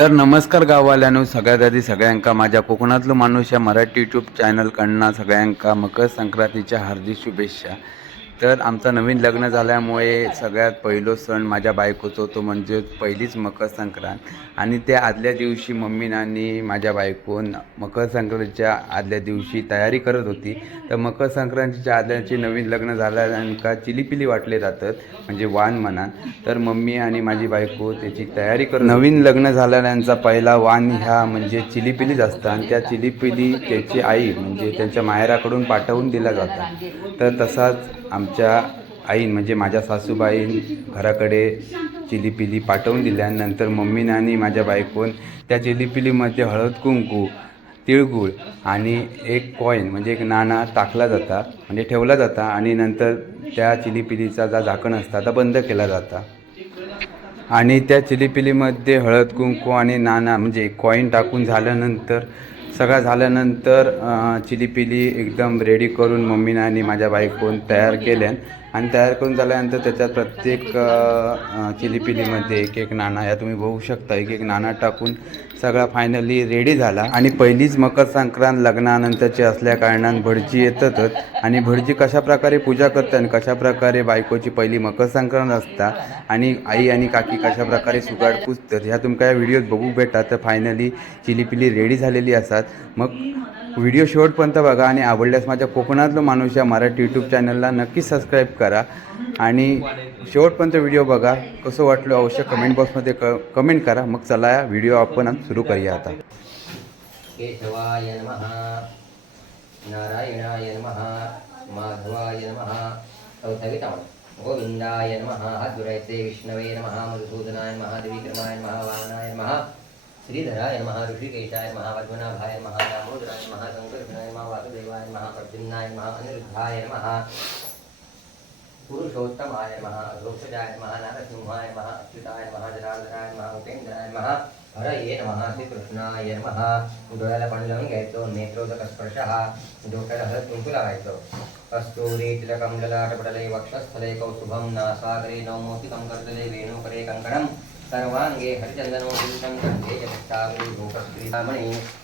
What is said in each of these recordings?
तर नमस्कार गाववाल्यानो सगळ्यात आधी सगळ्यांका माझ्या कोकणातलो माणूस या मराठी यूट्यूब चॅनलकडनं सगळ्यांका मकर संक्रांतीच्या हार्दिक शुभेच्छा. तर आमचं नवीन लग्न झाल्यामुळे सगळ्यात पहिलो सण माझ्या बायकोचा तो म्हणजे पहिलीच मकर संक्रांत. आणि त्या आदल्या दिवशी मम्मी आणि माझ्या बायकोन मकर संक्रांतीच्या आदल्या दिवशी तयारी करत होती. तर मकर संक्रांतीच्या आदल्याची नवीन लग्न झाल्यानंतर चिलीपिली वाटले जातात म्हणजे वाण म्हणा तर मम्मी आणि माझी बायको त्याची तयारी कर नवीन लग्न झालेल्यांचा पहिला वाण ह्या म्हणजे चिलीपिलीच असतं आणि त्या चिलीपिली त्याची आई म्हणजे त्यांच्या माहेराकडून पाठवून दिल्या जातात तर तसाच आमच्या आईन म्हणजे माझ्या सासूबाईन घराकडे चिलीपिली पाठवून दिल्यानंतर मम्मीनं आणि माझ्या बायकोन त्या चिलीपिलीमध्ये हळद कुंकू तिळगुळ आणि एक कॉईन म्हणजे एक नाणा टाकला जाता म्हणजे ठेवला जाता आणि नंतर त्या चिलीपिलीचा जा झाकण असता तो बंद केला जाता. आणि त्या चिलीपिलीमध्ये हळद कुंकू आणि नाणा म्हणजे कॉईन टाकून झाल्यानंतर सगळं झाल्यानंतर चिलीपिली एकदम रेडी करून मम्मीनं आणि माझ्या बायकोन तयार केल्यान. आणि तयार करून झाल्यानंतर त्याच्यात प्रत्येक चिलीपिलीमध्ये एक एक नाणा या तुम्ही बघू शकता एक एक नाणा टाकून सगळा फायनली रेडी झाला. आणि पहिलीच मकर संक्रांत लग्नानंतरची असल्या कारणान भटजी येतातच. आणि भटजी कशा प्रकारे पूजा करतात आणि कशा प्रकारे बायकोची पहिली मकर संक्रांत असता आणि आई आणि काकी कशा प्रकारे सुगाड पुजतात ह्या तुमका या व्हिडिओत बघू भेटा. तर फायनली चिलीपिली रेडी झालेली असतात. मग व्हिडिओ शेवटपर्यंत बघा आणि आवडल्यास माझ्या कोकणातलं माणूस या मराठी यूट्यूब चॅनलला नक्की सबस्क्राईब करा. आणि शेवटपर्यंत व्हिडिओ बघा कसं वाटलं अवश्य कमेंट बॉक्समध्ये क कमेंट करा. मग चला या व्हिडिओ आपण सुरू करूया आता. केशवाय नमः. नारायणाय नमः. माधवाय नमः. चौथावितामण गोविंदाय नमः. हात जोडायचे विष्णवे नमः. मधुसूदनाय नमः. त्रिविक्रमाय महावानाय नमः. श्रीधराय नमः ऋषिकेशाय नमः पद्मनाभाय नमः दामोदराय नमः शंकरघनाय नमः वासुदेवाय नमः। प्रद्युम्नाय नमः अनिरुद्धाय नमः पुरुषोत्तमाय नमः रोषजाय नमः नारसिंहाय नमः अच्युताय नमः जनार्दनाय नमः उपेंद्राय नमः हरये नमः श्रीकृष्णाय नमः। डोळ्याला पाणी लावून घ्यायचं नेत्रोदक स्पर्शः डोक्याला हळद कुंकू लावायचं कस्तुरी तिलकं ललाटपटले वक्षस्थले कौस्तुभं नासागरे नवमोतिकं कर्तले वेणुकरे कङ्कणं सर्वाङ्गे हरिचन्दनोदितं कण्ठे यथावरी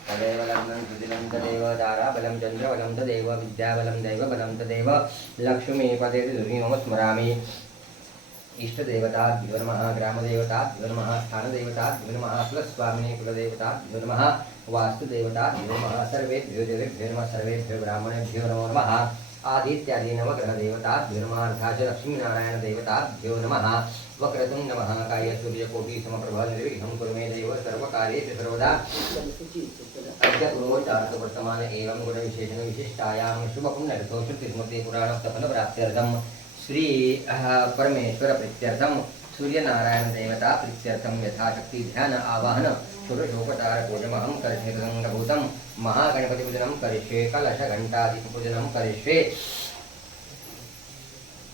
तदेव लग्नं सुदिनं तदेव दाराबलं चन्द्रबलं तदेव विद्याबलं दैवबलं तदेव लक्ष्मीपदे दुर्गिमम स्मरामि इष्टदेवताभ्यो नमः ग्रामदेवताभ्यो नमः स्थानदेवताभ्यो नमः कुलस्वामिने कुलदेवताभ्यो नमः वास्तुदेवताभ्यो नमः सर्वेभ्यो देवेभ्यो नमः सर्वेभ्यो ब्राह्मणेभ्यो नमो नमः। आदित्यादि नवग्रहदेवताभ्यो च अर्थाच लक्ष्मीनारायणदेवताभ्यो नमः। वक्रतुं नमः। कायसूर्यकोटि निर्विघ्नं कुरु मे देव सर्वकार्येषु सर्वदा। अद्य पूर्वोच्चार्थवर्तमान एवं गुणविशेषणविशिष्टायां शुभपुण्यर्थो श्रुतिस्मृति पुराणस्तफलप्राप्त्यर्थं श्री परमेश्वरप्रीत्यर्थं सूर्यनारायणदेवता प्रीत्यर्थं यथाशक्ति ध्यान आवाहन। षोडशोपचारपूजमहं करिष्ये गङ्गभूतं महागणपतिपूजनं करिष्ये कलशघण्टादिपूजनं करिष्ये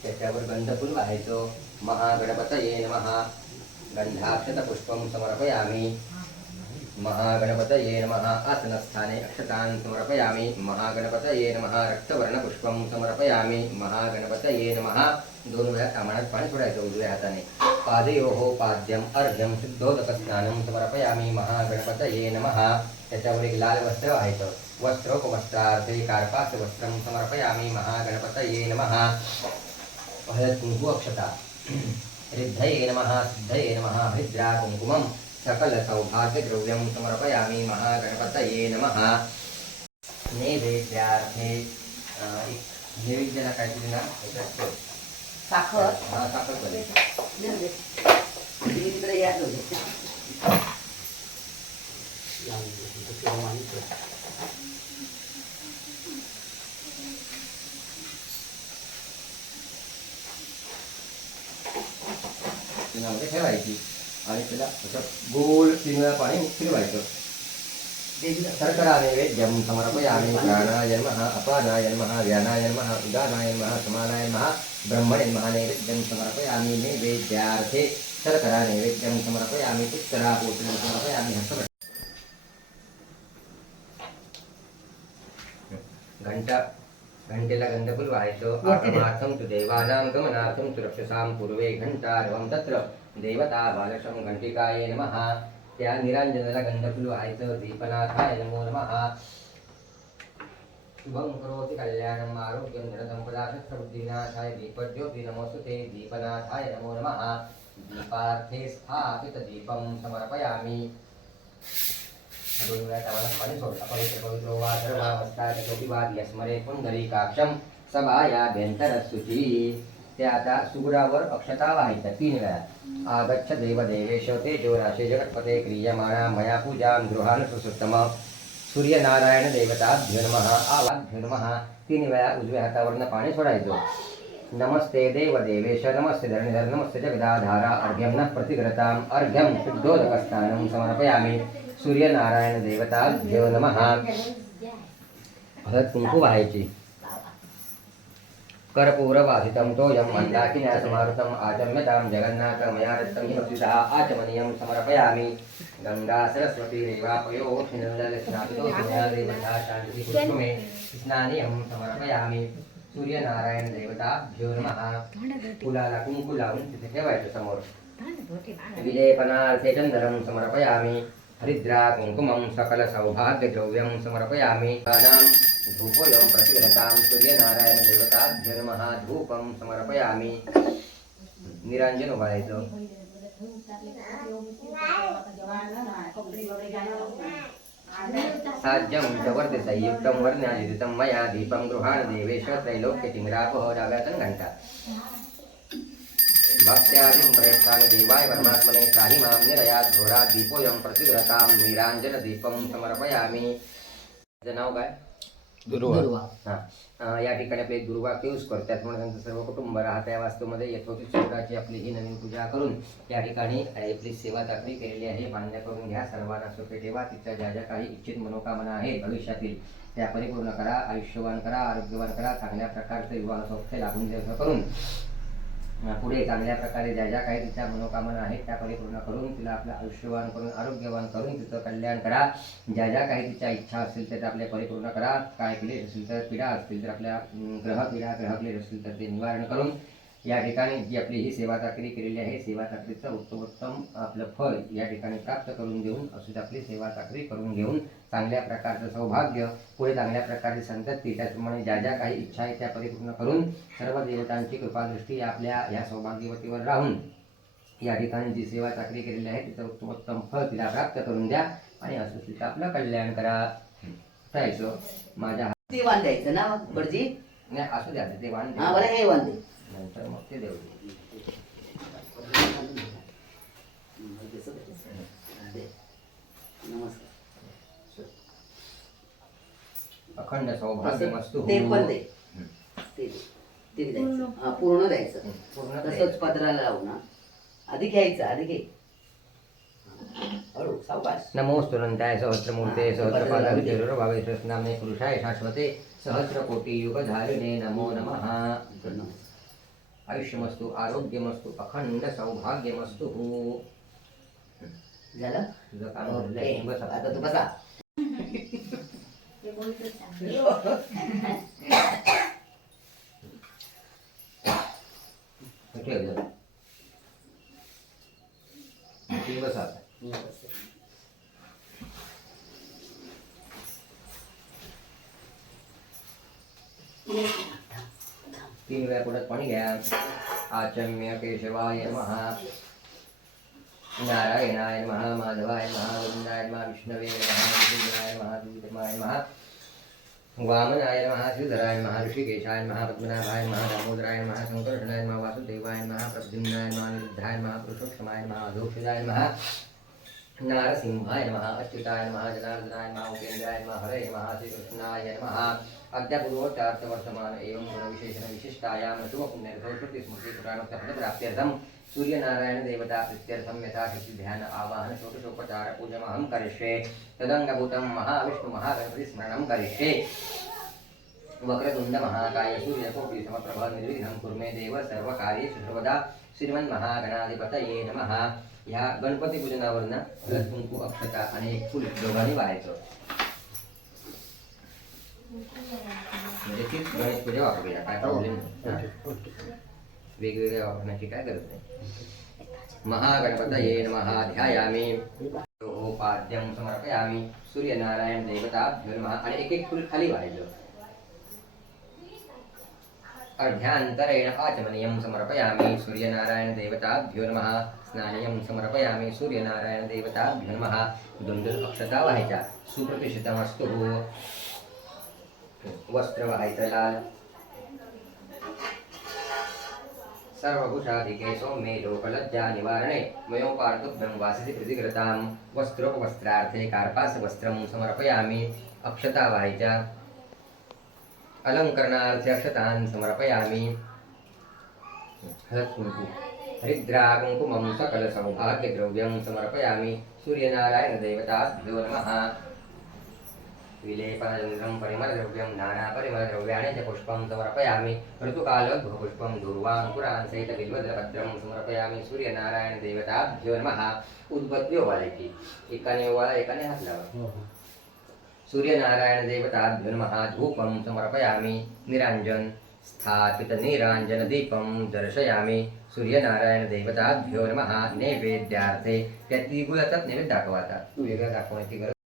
त्याच्यावर गंधफूल वाहायचो महागणपतये नमः गंधाक्षतपुष्पं समर्पयामि महागणपतये नमः आसनस्थाने अक्षतान् समर्पयामि। महागणपतये नमः रक्तवर्णपुष्पं समर्पयामि। महागणपतये नमः दोन वेळा कामानात पाणी सोडायचं उजव्या हाताने। पादयोः पाद्यम् अर्घ्यं शुद्धोदकस्नानं समर्पयामि। महागणपतये नमः। त्याच्यावर एक लाल वस्त्र व्हायचं वस्त्रोपवस्त्रार्थे कार्पासवस्त्रं समर्पयामि। महागणपतये नमः। हळद कुंकू अक्षता रिद्धये नमः सिद्धये नमः हरिद्रा कुङ्कुमं सकल समर्पयामि महागणपतये नमः। नैवेद्यार्थे नैवेद्याला काय दिली ना साखर हा साखर तिकडे या ठेवायची आणि त्याला असं गोल वेळा पाणी फिरवायचं शर्करा नैवेद्यं समर्पयामि प्राणाय नमः अपानाय नमः व्यानाय नमः उदानाय नमः समानाय नमः ब्रह्मणे नमः नैवेद्यं समर्पयामि नैवेद्यार्थे शर्करा नैवेद्यं समर्पयामि पुष्करापूजनं समर्पयामि हस्तभट घंटा घंटेला गंधफूल व्हायचं तु देवानां गमनार्थं सुरक्षसां पूर्वे घंटारवं तत्र देवता बालकं घंटिकाय नम। त्या निरांजनाला गंधफुल व्हायचं दीपनाथाय नमो नमः। शुभं करोति कल्याणम् आरोग्यं धनसम्पदा शस्त्रबुद्धिनाथाय दीपज्योति नमोस्तुते दीपनाथाय नमो नमः। दीपार्थे स्थापितदीपं समर्पयामि। दोन वेळा टाळाला पाणी सोड अपवित्र पवित्रो वा सर्वावस्थातोपि वा स्मरे पुंडरीकाक्षं सभायाभ्यन्तरस्तुती ते आता सुगुरावर अक्षता वाहायच्या तीन वेळा. आगच्छ देवदेवेश तेजो जोराशे जगत्पते क्रियमाणा मया पूजां गृहान सुसुत्तम सूर्यनारायण देवताभ्यो नमः आवाभ्यो नमः. तीन वेळा उजव्या हातावरनं पाणी सोडायचो. नमस्ते देवदेवेश नमस्ते धरणीधर नमस्ते जगदाधारा अर्घ्यं न प्रतिग्रताम् अर्घ्यं शुद्धोदकस्थानं समर्पयामि. सूर्यनारायण देवताभ्यो नम। हळद कुंकू व्हायची. कर्पूरवासितं तोयं मन्दाकिन्या समावृतम् आचम्यतां जगन्नाथ मया दत्तं हि भक्तितः आचमनीयं समर्पयामि। गङ्गा सरस्वती देवापयो स्नापितो देवता शान्ति पुष्पमे स्नानीयं समर्पयामि। सूर्यनारायण देवताभ्यो नमः। फुलाला कुंकू लावून तिथे ठेवायचं समोर विलेपनार्थे चन्दनं समर्पयामि। हरिद्रा कुङ्कुमं सकलसौभाग्यद्रव्यं समर्पयामि। पानां धूपोऽयं प्रतिगृहतां सूर्यनारायणदेवताभ्य नमः। धूपं समर्पयामि। निरञ्जन उभारायचं साज्यं च वर्ण्यादितं मया दीपं गृहाण देवेश त्रैलोक्यतिमिरापः डाव्यातन भक्त्यादिं प्रयत्नानि देवाय परमात्मने त्राहि मां निरयात् घोरात् दीपोऽयं प्रतिगृहतां नीराञ्जनदीपं समर्पयामी नाव काय? दुर्वा हां. अं, या ठिकाणी आपले दुर्वाक्य यूज करतात त्यामुळे त्यांचं सर्व कुटुंब राहत या वास्तूमध्ये. यथोचित सूर्याची आपली ही नवीन पूजा करून या ठिकाणी आपली सेवा चाकरी केलेली आहे. मान्य करून घ्या सर्वांना सुखी ठेवा. तिच्या ज्या ज्या काही इच्छित मनोकामना आहेत भविष्यातील त्या परिपूर्ण करा आयुष्यवान करा आरोग्यवान करा. चांगल्या प्रकारचे विवाह सौख्य लाभून द्यायचं करून पुढे चांगल्या प्रकारे ज्या ज्या काही तिच्या मनोकामना आहेत त्या परिपूर्ण करून तिला आपलं आयुष्यवान करून आरोग्यवान करून तिचं कल्याण करा. ज्या ज्या काही तिच्या इच्छा असतील त्या आपल्या परिपूर्ण करा. काय क्लेश असतील तर पीडा असतील तर आपल्या ग्रह पीडा ग्रह क्लेश असतील तर ते निवारण करून या ठिकाणी जी आपली ही सेवा चाकरी केलेली आहे सेवा चाकरीचं उत्तमोत्तम आपलं फळ या ठिकाणी प्राप्त करून देऊन अशीच आपली सेवा चाकरी करून घेऊन चांगल्या प्रकारचं सौभाग्य पुढे चांगल्या प्रकारची संतती त्याचप्रमाणे ज्या ज्या काही इच्छा आहेत त्या परिपूर्ण करून सर्व देवतांची कृपादृष्टी आपल्या या सौभाग्यवतीवर राहून या ठिकाणी जी सेवा चाकरी केलेली आहे तिचं उत्तमोत्तम फळ तिला प्राप्त करून द्या आणि असं तिचं आपलं कल्याण करा. जायचं माझ्या ते बांधायचं ना भटजी? नाही असू द्या ते वाण हा मला हे बांधे नंतर मग ते देऊ. नमस्कार अखंड सौभाग्य मस्तू ते पण दे. ते दे. ते बी द्यायचं हा पूर्ण द्यायचं. पूर्ण तसंच पत्राला लावू ना. आधी घ्यायचं आधी घे. हळू सावकाश. नमोस्तुनंताय सहस्रमूर्ते सहस्रपादाविचेरुर भावे नामे पुरुषाय शाश्वते सहस्रकोटी युगधारिणे नमो. नमः आयुष्यमस्तु आरोग्यमस्तु अखंड सौभाग्यमस्तु झालं. बस आता. आता तू बसा आता. तीन वेळा पुढे घ्या आचम्य केशवाय महा नारायणाय महामाधवाय महागोविंदाय महाविष्णवे महाविष्णुराय महादूतमाय महा वामनाय महाश्रीधराय महर्षिकेशाय महापद्मनाभाय महादामोदराय महाशंकरणाय महावासुदेवाय महाप्रद्युम्नाय महानिरुद्धाय महापुरुषोक्षमाय महाधोक्षिदाय महा नारसिंहाय नमः अच्युताय नमः जनार्दनाय नमः उपेन्द्राय नमः हरे नमः श्रीकृष्णाय नमः। अद्यापूर्वोच्चार्थवर्तमान एवं गुणविशेषण विशिष्टायां शुभपुण्यस्मृतिपुराणोक्तफलप्राप्त्यर्थं सूर्यनारायणदेवता प्रीत्यर्थं यथाशक्ति ध्यान आवाहन षोडशोपचार पूजमहं करिष्ये। तदङ्गभूतं महाविष्णु महागणपति स्मरणं करिष्ये। वक्रतुण्ड महाकाय सूर्यकोटि समप्रभ निर्विघ्नं कुर्मे देव सर्वकार्येषु सर्वदा श्रीमन्महागणाधिपतये नमः. ह्या गणपती पूजनावरनं हळद कुंकू अक्षता आणि एक फुल दोघांनी वाहायचं म्हणजे तीच गणेश पूजा वापरूया. काय प्रॉब्लेम वेगवेगळ्या वापरण्याची काय गरज नाही. महागणपतये नमः. ध्यायामी. पाद्यं समर्पयामि. सूर्यनारायण देवताभ्यो नमः. आणि एक एक फुल खाली व्हायचं अर्ध्यान्तरेण आचमनीयं समर्पयामि सूर्यनारायण देवताभ्यो नमः। स्नानीयं समर्पयामि सूर्यनारायण देवताभ्यो नमः। दोन दोन अक्षता व्हायच्या सुप्रतिष्ठितमस्तु। वस्त्र व्हायचं लाल सर्वभूषाधिके सौम्ये लोकलज्जा निवारणे। मयोपार्थुभ्यं वासिति प्रतिकृतां वस्त्रोपवस्त्रार्थे कार्पासवस्त्रं समर्पयामि। अक्षता वाहिजा अलङ्करणार्थे अक्षतान् समर्पयामि। हलत्कुङ्कु हरिद्रा कुङ्कुमं सकलसौभाग्यद्रव्यं समर्पयामि। सूर्यनारायणदेवताभ्यो नमः। विलेपनचन्द्रं परिमलद्रव्यं नानापरिमलद्रव्याणि च पुष्पं समर्पयामि। ऋतुकालोद्भवपुष्पं दूर्वाङ्कुरान् सहितबिल्वद्रपत्रं समर्पयामि। सूर्यनारायणदेवताभ्यो नमः। उद्बत्ती वालयति एकाने वाला एकाने हात लावा सूर्यनारायणदेवताभ्यो नमः धूपं समर्पयामि निराञ्जन स्थापितनिराञ्जनदीपं दर्शयामि। सूर्यनारायणदेवताभ्यो नमः नैवेद्यार्थे त्या तिळगुळाचाच नैवेद्य दाखवा वेगळा दाखवण्याची गरज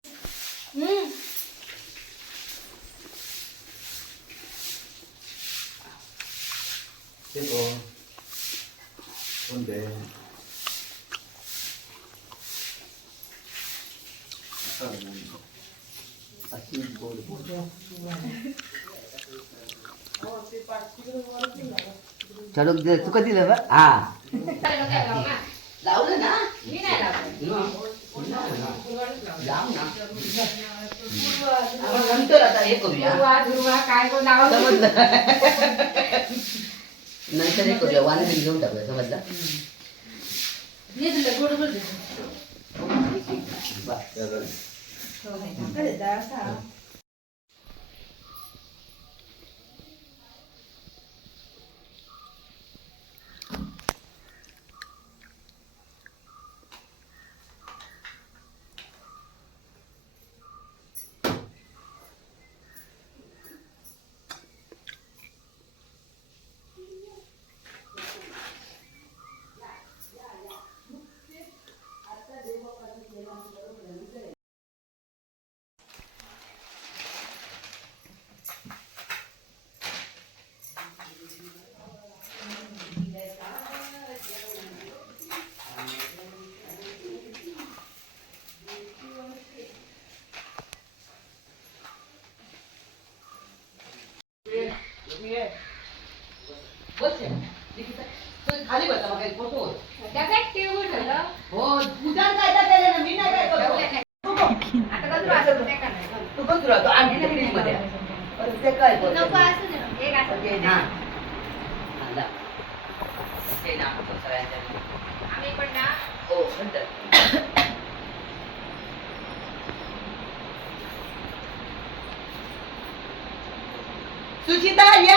चढूक दे. तुका दिलं बा हा. लावलं ना? लाव ना. आपण नंतर आता हे करूया. समजलं. नंतर हे करूया. वाणी घेऊन टाकूया. समजलं? बा. खाली बसा मग काही फोटो हो पूजा काय काय केलं ना मी नाही काय करतो तू पण तुला तो आणखी त्या fridge मध्ये आहे. पण ते काय करतो? ओके ना हा, ला. ओके ना, आपण सगळ्यांच्या हो नंतर सुचिता या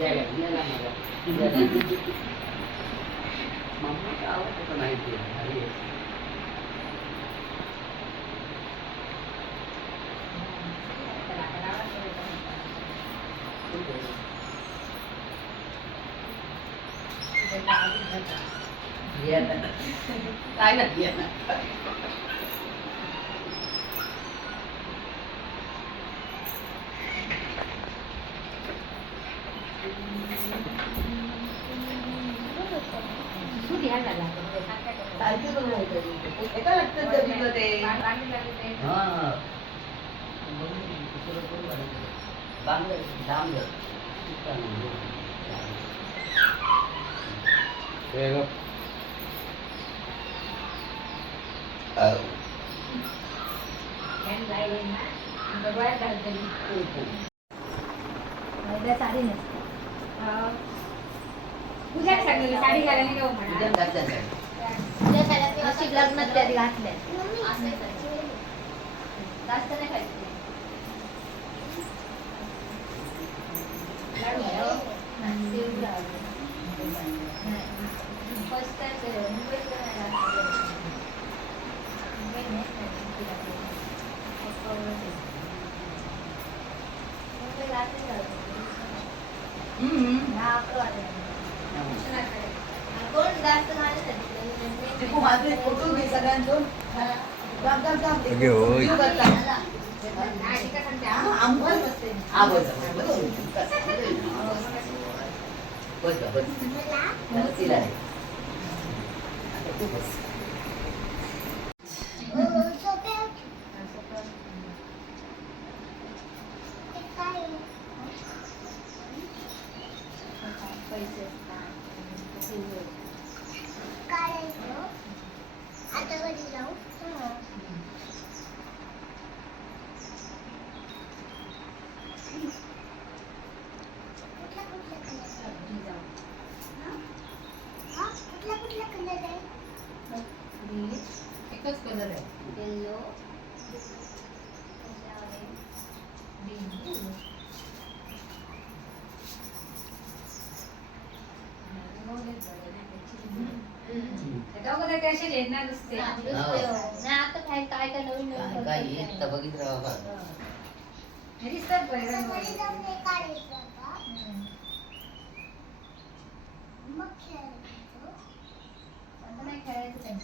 या, या, या ना मला. या ना. मम्मीचा आवाज होता माहिती आहे. अरे. या ना. काय ना या ना. सारखं पण नाही कधी. एका लागतं कधी ते. हा. बांगलं, डांगर. पूजा सांगलेली साडी घालायला का हो एकदम म्हणा जास्त आहे. नशीब लग्नात तरी घातल्या जास्त नाही खायचं लाडू आहे हो. शेव लाडू. नाही. First time केलं. मुंबईत पण नाही जास्त. मुंबईत नाही खायचं तिला काही. अक्कलकोट आहे. मुंबईत रात्री जायचं. हम्म. हा, अक्कल वाटलं. हम्म. कोण जास्त तू माझे फोटो घे सगळ्यांचो थांब, थांब, थांब. घे, होय. व्हिडिओ करता. हा, आंबोल. हा, बस, बस, बस. बस, बस, बस. तिला नाही. आता तू बस. पैसे आता कधी जाऊ कुठला कुठला कलर हा कुठला कुठला कलर आहे एकच कलर आहे येल्लो आता काय काय काय नवीन काय नवीन काय येत तर बघित राहा मग खेळायचं. नाही खेळायचं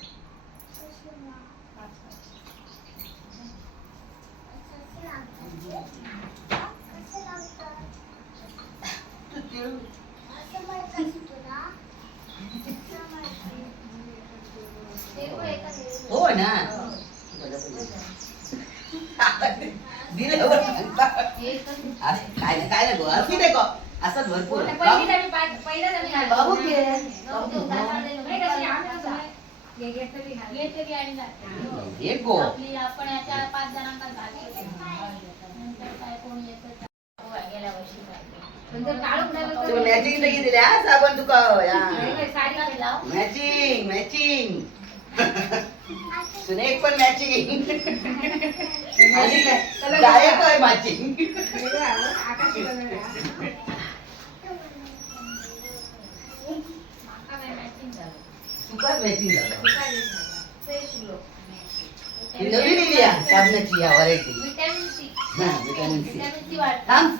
कसं लावतात ते? हा? ना. हे. असं काय काय दे भरपूर. बाबू. एक गो आपण पाच जणांना मॅचिंग दिल्या साबण तुका मॅचिंग मॅचिंग सुनेक पण मॅचिंग आणि गायक आहे मॅचिंग तुकाच झालं. नवीन इली साबणाची या व्हरायटी हा विटॅमिन सी थांब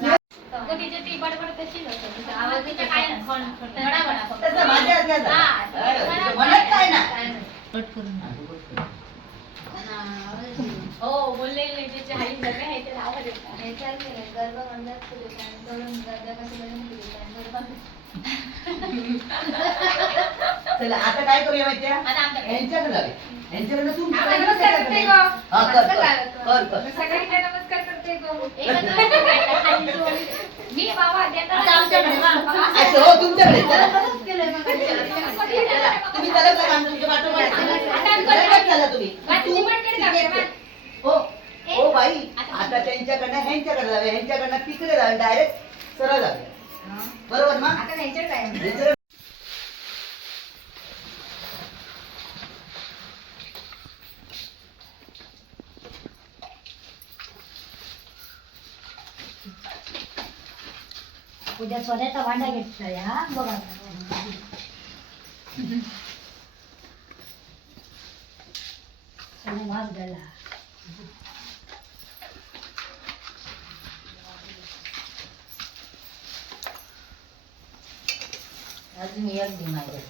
तिची आवाज काय माझ्या हातात झालं. हा, अरे, घडा- तुझं म्हणत काय ना? काय नाही. हो सगळे आहे ते हे केलं गरबा केले आणि गरबा चला आता काय करूया माहितीये यांच्याकडे जाऊया यांच्याकडे तू आता नमस्कार करते गो. हा कर कर कर कर सगळ्यांना नमस्कार करते गो. एकच वेळ खाली चोळी. मी बाबा देता आता आमच्याकडे बघा. अच्छा हो तुमच्याकडे चला केलंय मग. चला, तुम्ही चला चला आम्ही तुमच्या पाठोपाठ चला. चला, चला मान. हो हो बाई आता त्यांच्याकडनं ह्यांच्याकडे जाऊया ह्यांच्याकडनं तिकडे जाऊया डायरेक्ट सरळ जाऊया. बरोबर ना? आता त्यांच्याकडे आहे. ह्यांच्याकडे- उद्या सोन्याचा भांडा घेतलाय हा बघा सोने महाग झाला अजून एक दिन आहे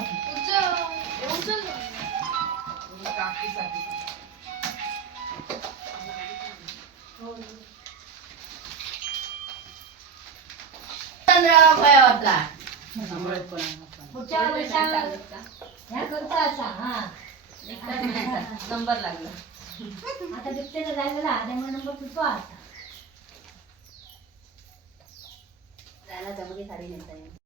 बस पुढच्या वर्षाला ह्या करता असा हा नंबर लागला आता दुसऱ्याला जायला ना त्यामुळे नंबर तुझा आता जायला जमली साडी नेता येईल.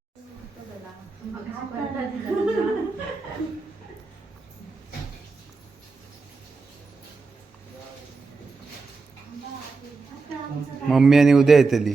मम्मी आणि उद्या येतली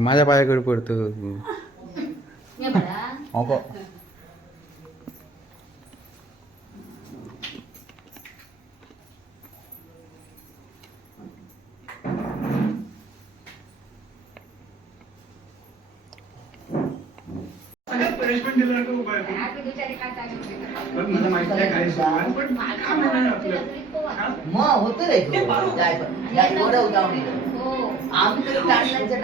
माझ्या पायाकडे पडतो दिलं का उपाय पण मला माहीत नाही काय सुरू आहे, पण काम नाही आपलं हा? मग होतं रे तो. जाय पण. जाय एवढं उदाहरण दिलं. हो आम्ही तरी काढण्याचं नाही जाणं होतं आम्ही काढण्याकडे. किती वाजता रात्री यायचं? खूप late आहे. कोणी? हा, त्यामुळे उशीर झाला. आजचं म्हणजे गाडी- दोन्ही गाडी जातात ना, वरती आणि खाली. हो. लग्न तुझ्यासोबत केलं लग्नानंतर जे मी तिच्या- आणि यांना काय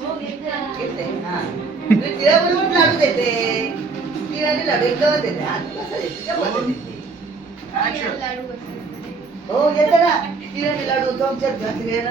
हो. घेते हा. मी तिला बनवून लाडू देते. तिळाने लाडू एकदम देते. हा तू कसं देते? त्या पद्धतीने. लाडू बनवले. हो येते ना. तिळाने लाडू तो आमच्या घातले ना